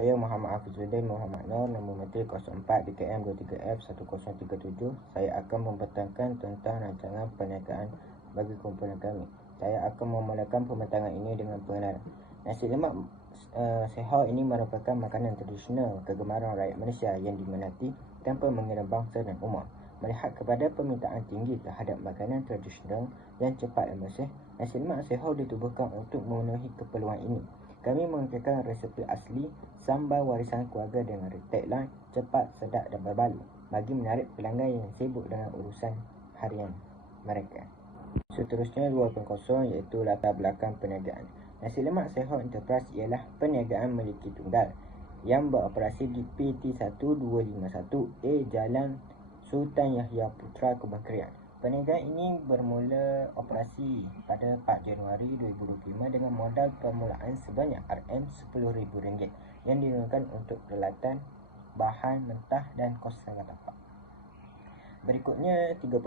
saya Muhammad Hafizuddin Muhammad Nur Nombor Menteri 04 DKM 23F1037 Saya akan membentangkan tentang rancangan perniagaan bagi kumpulan kami. Saya akan memulakan pembentangan ini dengan pengenalan. Nasi lemak uh, sehat ini merupakan makanan tradisional kegemaran rakyat Malaysia yang diminati tanpa mengira bangsa dan umur Melihat kepada permintaan tinggi terhadap makanan tradisional yang cepat dan bersih Nasi lemak sehat ditubuhkan untuk memenuhi keperluan ini kami mengumpulkan resepi asli sambal warisan keluarga dengan tagline cepat, sedap dan berbaloi bagi menarik pelanggan yang sibuk dengan urusan harian mereka. Seterusnya 2.0 iaitu latar belakang perniagaan. Nasi lemak sehat enterprise ialah perniagaan miliki tunggal yang beroperasi di PT1251A Jalan Sultan Yahya Putra Kubang Krian. Perniagaan ini bermula operasi pada 4 Januari 2025 dengan modal permulaan sebanyak RM10,000 yang digunakan untuk peralatan, bahan mentah dan kos sangat tapak. Berikutnya 3.0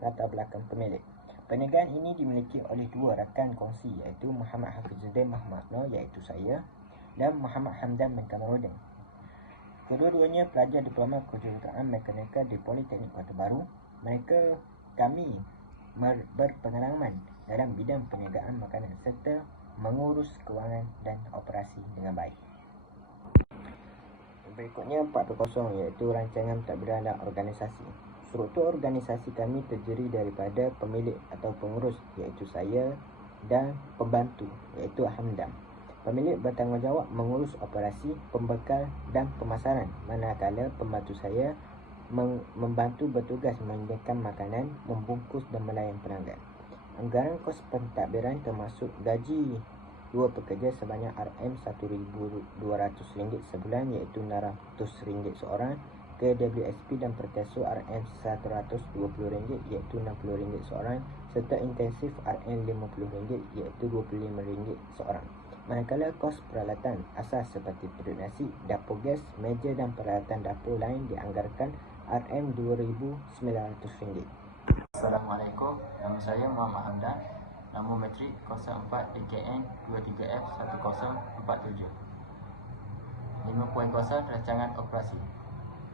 latar belakang pemilik. Perniagaan ini dimiliki oleh dua rakan kongsi iaitu Muhammad Hafizuddin Mahmud Noor iaitu saya dan Muhammad Hamdan bin Kamarudin. Kedua-duanya pelajar diploma kejuruteraan mekanikal di Politeknik Kota Baru. Mereka kami berpengalaman dalam bidang perniagaan makanan serta mengurus kewangan dan operasi dengan baik. Berikutnya 4.0 iaitu rancangan pentadbiran dan organisasi. Struktur organisasi kami terdiri daripada pemilik atau pengurus iaitu saya dan pembantu iaitu Hamdam. Pemilik bertanggungjawab mengurus operasi, pembekal dan pemasaran manakala pembantu saya membantu bertugas menyediakan makanan, membungkus dan melayan pelanggan. Anggaran kos pentadbiran termasuk gaji dua pekerja sebanyak RM1,200 sebulan iaitu RM600 seorang, KWSP dan perkesu RM120 iaitu RM60 seorang serta intensif RM50 iaitu RM25 seorang. Manakala kos peralatan asas seperti perut nasi, dapur gas, meja dan peralatan dapur lain dianggarkan RM2,900. Assalamualaikum, nama saya Muhammad Hamdan. Nombor metrik 04 DKN 23F1047 5.0 Rancangan Operasi.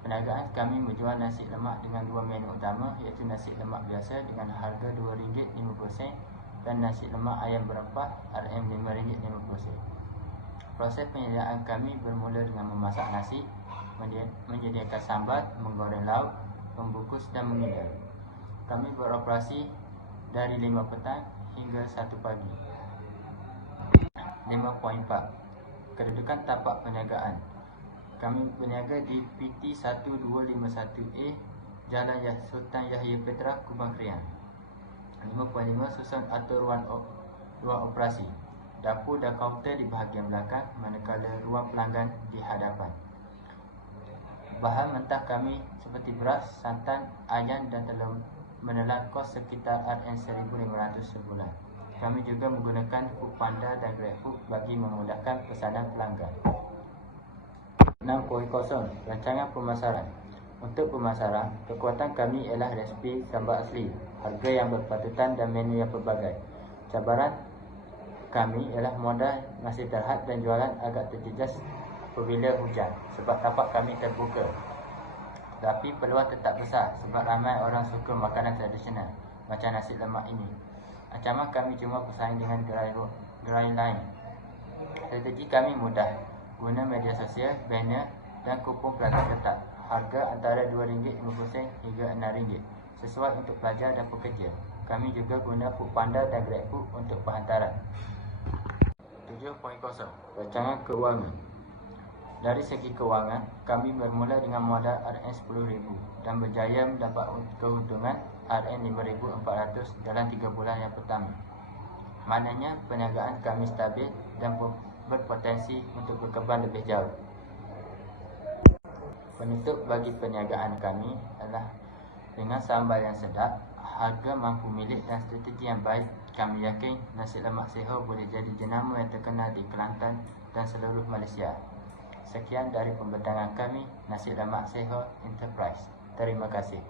Perniagaan kami menjual nasi lemak dengan dua menu utama iaitu nasi lemak biasa dengan harga RM2.50 dan nasi lemak ayam berempah RM5.50 Proses penyediaan kami bermula dengan memasak nasi menyediakan sambat, menggoreng lauk, membungkus dan mengidah. Kami beroperasi dari 5 petang hingga 1 pagi. 5.4 Kedudukan tapak perniagaan. Kami berniaga di PT 1251A Jalan Yah Sultan Yahya Petra, Kubang Krian. 5.5 Susun atur ruang, ruang operasi. Dapur dan kaunter di bahagian belakang manakala ruang pelanggan di hadapan Bahan mentah kami seperti beras, santan, ayam dan telur menelan kos sekitar RM1,500 sebulan. Kami juga menggunakan Foodpanda dan GrabFood bagi memudahkan pesanan pelanggan. 6.0 Rancangan Pemasaran Untuk pemasaran, kekuatan kami ialah resipi sambal asli, harga yang berpatutan dan menu yang pelbagai. Cabaran kami ialah modal masih terhad dan jualan agak terjejas apabila hujan sebab tapak kami terbuka. Tapi peluang tetap besar sebab ramai orang suka makanan tradisional macam nasi lemak ini. Ancaman kami cuma bersaing dengan gerai, gerai lain. Strategi kami mudah. Guna media sosial, banner dan kupon pelanggan tetap. Harga antara RM2.50 hingga RM6 sesuai untuk pelajar dan pekerja. Kami juga guna Foodpanda dan GrabFood untuk penghantaran. 7.0 Rancangan Keuangan dari segi kewangan, kami bermula dengan modal RM10,000 dan berjaya mendapat keuntungan RM5,400 dalam 3 bulan yang pertama. Maknanya perniagaan kami stabil dan berpotensi untuk berkembang lebih jauh. Penutup bagi perniagaan kami adalah dengan sambal yang sedap, harga mampu milik dan strategi yang baik, kami yakin nasi lemak seho boleh jadi jenama yang terkenal di Kelantan dan seluruh Malaysia. Sekian dari pembentangan kami. Nasi Damak Seho Enterprise. Terima kasih.